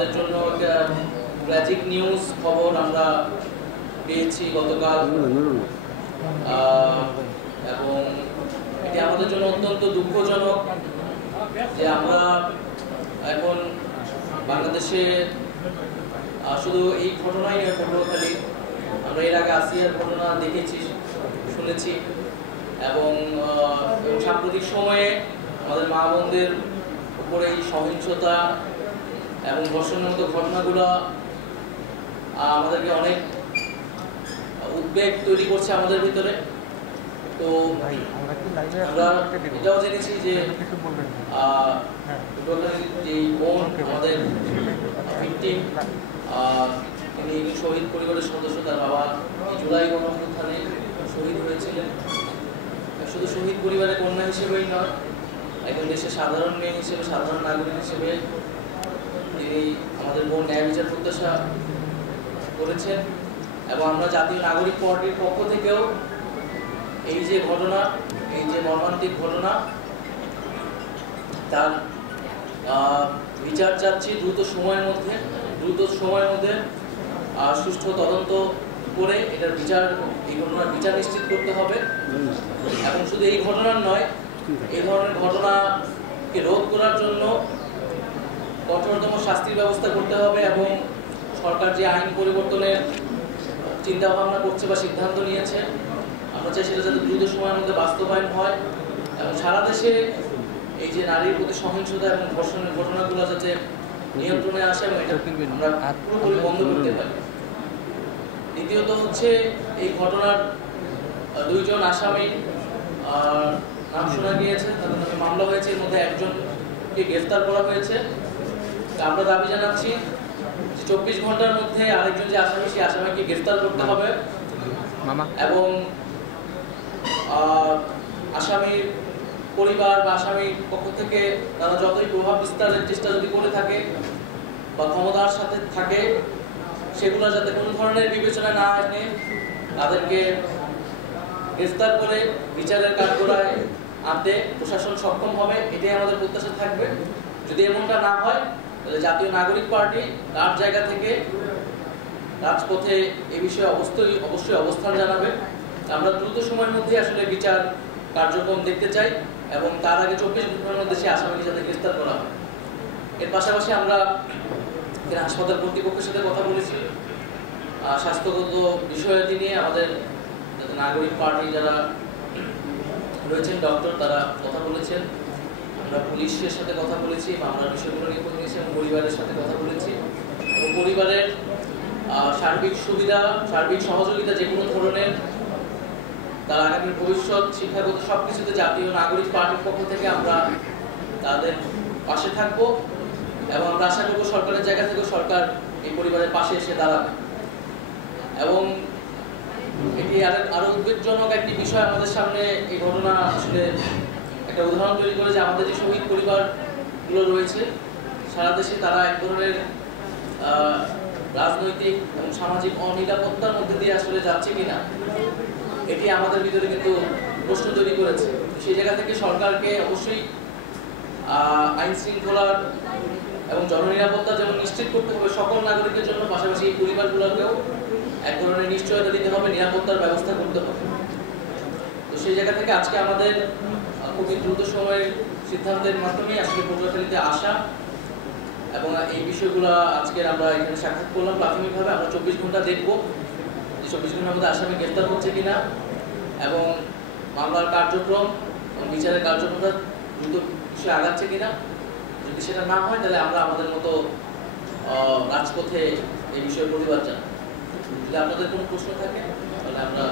আমাদের জন্য একটা ট্র্যাজিক নিউজ খবর আমরা পেয়েছি গতকাল, এবং এটি আমাদের জন্য অত্যন্ত দুঃখজনক যে আমরা এখন বাংলাদেশে শুধু এই ঘটনাই নয়, পটুয়াখালী আমরা এর আগে আসিয়ার ঘটনা দেখেছি, শুনেছি, এবং সাম্প্রতিক সময়ে আমাদের মা বোনদের উপরে এই সহিংসতা এবং ধর্ষণের মতো ঘটনাগুলো আমাদেরকে অনেক উদ্বেগ তৈরি করছে আমাদের ভিতরে। তো আমরা এটাও জেনেছি যে যে বোন আমাদের ভিকটিম, তিনি শহীদ পরিবারের সদস্য, তার বাবা জুলাই গণঅভ্যুত্থানে শহীদ হয়েছিলেন। শুধু শহীদ পরিবারের কন্যা হিসেবেই নয়, একজন দেশের সাধারণ মেয়ে হিসেবে, সাধারণ নাগরিক হিসেবে তিনি আমাদের বোন ন্যায় বিচার প্রত্যাশা করেছেন। এবং আমরা জাতীয় নাগরিক পার্টির পক্ষ থেকেও এই যে ঘটনা, এই যে মর্মান্তিক ঘটনা, তার বিচার চাচ্ছি দ্রুত সময়ের মধ্যে সুষ্ঠু তদন্ত করে এটার বিচার, এই ঘটনার বিচার নিশ্চিত করতে হবে। এবং শুধু এই ঘটনার নয়, এই ধরনের ঘটনাকে রোধ করার জন্য কঠোরতম শাস্তির ব্যবস্থা করতে হবে। এবং সরকার যে আইন পরিবর্তনের চিন্তা ভাবনা করছে বা সিদ্ধান্ত নিয়েছে, আমরা চাই সেটা যাতে দ্রুত সময়ের মধ্যে বাস্তবায়ন হয় এবং সারা দেশে এই যে নারীর প্রতি সহিংসতা এবং ধর্ষণের ঘটনাগুলো যাতে নিয়ন্ত্রণে আসে এবং এটা আমরা পুরোপুরি বন্ধ করতে পারি। দ্বিতীয়ত হচ্ছে, এই ঘটনার দুইজন আসামি নাম শোনা গিয়েছে, তাদের নামে মামলা হয়েছে, এর মধ্যে একজনকে গ্রেফতার করা হয়েছে। আমরা দাবি জানাচ্ছি যে 24 ঘন্টার মধ্যে আরেকজন যে আসামি, সেই আসামিকে গ্রেফতার করতে হবে এবং আসামির পরিবার বা আসামির পক্ষ থেকে তারা যতই প্রভাব বিস্তারের চেষ্টা যদি করে থাকে বা ক্ষমতার সাথে থাকে, সেগুলো যাতে কোনো ধরনের বিবেচনা না এনে তাদেরকে গ্রেফতার করে বিচারের কাঠগড়ায় আনতে প্রশাসন সক্ষম হবে, এটাই আমাদের প্রত্যাশা থাকবে। যদি এমনটা না হয়, তাহলে জাতীয় নাগরিক পার্টি তার জায়গা থেকে রাজপথে এই বিষয়ে অবশ্যই অবস্থান জানাবে। আমরা দ্রুত সময়ের মধ্যে আসলে বিচার কার্যক্রম দেখতে চাই এবং তার আগে 24 ঘন্টার মধ্যে সেই আসামিকে যাতে গ্রেফতার করা হয়। এর পাশাপাশি আমরা হাসপাতাল কর্তৃপক্ষের সাথে কথা বলেছি, স্বাস্থ্যগত বিষয়াদি নিয়ে আমাদের নাগরিক পার্টি যারা রয়েছেন, ডক্টর, তারা কথা বলেছেন। আমরা পুলিশের সাথে কথা বলেছি, মামলার বিষয়গুলো নিয়ে কথা বলেছি এবং পরিবারের সাথে কথা বলেছি। এবং পরিবারের সার্বিক সুবিধা, সার্বিক সহযোগিতা যে কোনো ধরনের, তার আগামী ভবিষ্যৎ, শিক্ষাগত সবকিছুতে জাতীয় নাগরিক পার্টির পক্ষ থেকে আমরা তাদের পাশে থাকবো এবং আমরা আশা করবো সরকারের জায়গা থেকে সরকার এই পরিবারের পাশে এসে দাঁড়াবে। এবং এটি আরো উদ্বেগজনক একটি বিষয় আমাদের সামনে, এই ঘটনা আসলে একটা উদাহরণ তৈরি করে যে আমাদের যে শহীদ পরিবারগুলো রয়েছে সারা দেশে, তারা এক ধরনের রাজনৈতিক এবং সামাজিক অনিরাপত্তার মধ্যে দিয়ে আসলে যাচ্ছে কিনা, এটি আমাদের ভিতরে কিন্তু প্রশ্ন তৈরি করেছে। সেই জায়গা থেকে সরকারকে অবশ্যই আইন শৃঙ্খলার এবং জননিরাপত্তা যেমন নিশ্চিত করতে হবে সকল নাগরিকের জন্য, পাশাপাশি এই পরিবারগুলোকেও এক ধরনের নিশ্চয়তা দিতে হবে, নিরাপত্তার ব্যবস্থা করতে হবে। তো সেই জায়গা থেকে আজকে আমাদের খুবই দ্রুত সময়ের সিদ্ধান্তের মাধ্যমে আসলে পটুয়াখালীতে আসা এবং এই বিষয়গুলো আজকের আমরা এখানে সাক্ষাৎ করলাম। প্রাথমিকভাবে আমরা 24 ঘন্টা দেখবো যে 24 ঘন্টার মধ্যে আসামি গ্রেফতার হচ্ছে কিনা এবং মামলার কার্যক্রম এবং বিচারের কার্যক্রমটা দ্রুত বিষয়ে আগাচ্ছে কিনা। যদি সেটা না হয়, তাহলে আমরা আমাদের মতো রাজপথে এই বিষয়ে প্রতিবাদ জানাই। যদি আপনাদের কোনো প্রশ্ন থাকে, তাহলে আমরা